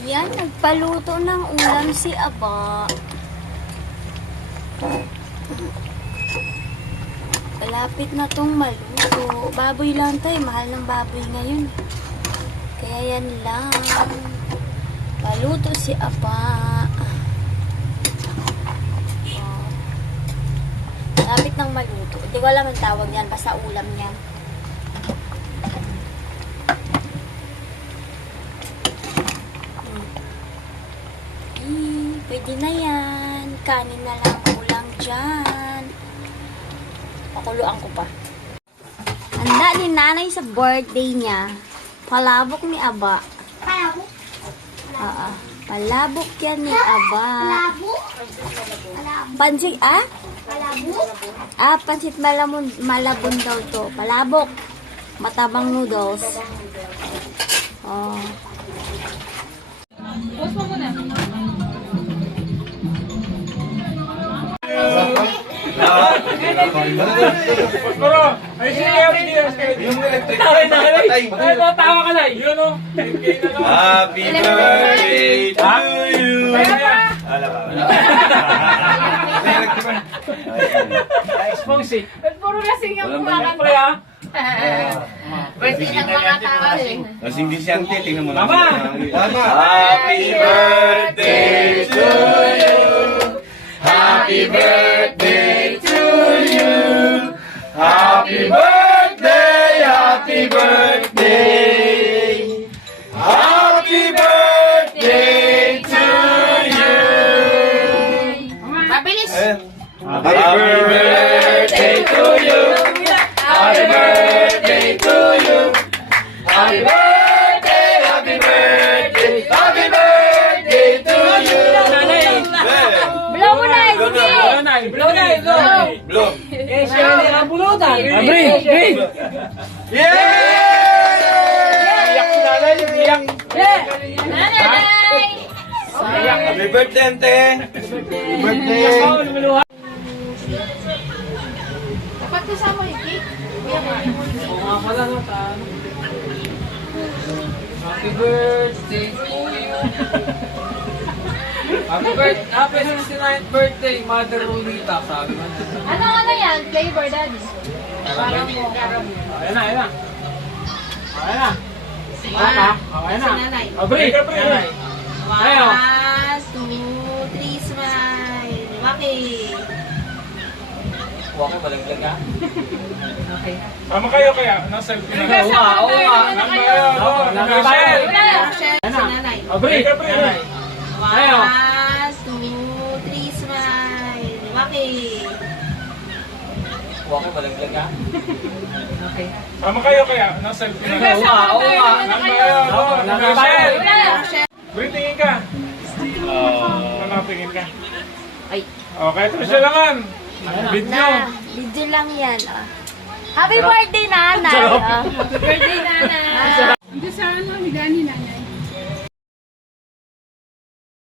Yan, nagpaluto ng ulam si Aba. Malapit na tong maluto. Baboy lang tayo. Mahal ng baboy ngayon. Kaya yan lang. Paluto si Aba. Malapit ng maluto. Hindi ko alam ang tawag yan. Basta ulam yan. Pwede na yan. Kanin na lang kulang dyan. Pakuluan ko pa. Handa ni nanay sa birthday niya. Palabok ni Aba. Palabok? Oo. Palabok yan ni Aba. Palabok? Pansit, Palabok? pansit malabon daw to. Palabok. Matabang noodles. Oh. Post mo muna. Pero, ay sige, yung electric patay. Ay, tawa ka na. Yun o. Happy birthday to you. Ala ba? Sponsy. Puro lasing yung kumakanta. Pre ha. Birthday ng mga tao eh. Kasing disyante, tingnan mo Tama. Tama. Happy birthday to you. Happy birthday to you. Happy birthday, happy birthday. Happy birthday to you. Mabilis! Happy birthday to you. Happy birthday to you. Happy birthday, happy birthday. Happy birthday to you. Blow mo na, sige. Blow na. Blow. Eh, siya ang pulutan. Bring. Yay! Iyak si nanay. Iyak. Nanay! Happy birthday, ante. Happy birthday. Dapat kasama yung cake. Mga pala no, Happy birthday to you. Happy 69th birthday, Mother Rolita, sabi mo. Ano yan? Flavor, Daddy? Parang mo. Ayan na. Ayan na. Si nanay. Break. Nanay. Ayo. 1, 2, 3, smile. Maki. Huwag ka, balaglag ka. Okay. Sama kayo kaya? Nasa selfie na. Oo nga. Michelle. Rochelle, si nanay. Break. Nanay. Ayo. 1, 2, 3, smile. Maki. Huwag ka, balaglag ka. Okay. Sama kayo kaya? Nasa selfie na. Oo nga. Michelle. Rochelle. Uy, tingin ka. Tingin ka. Ay. Okay, ito siya naman. Video. Video lang yan. Happy birthday, nanay. Birthday, nanay. Hindi sa ano, higa ni nanay.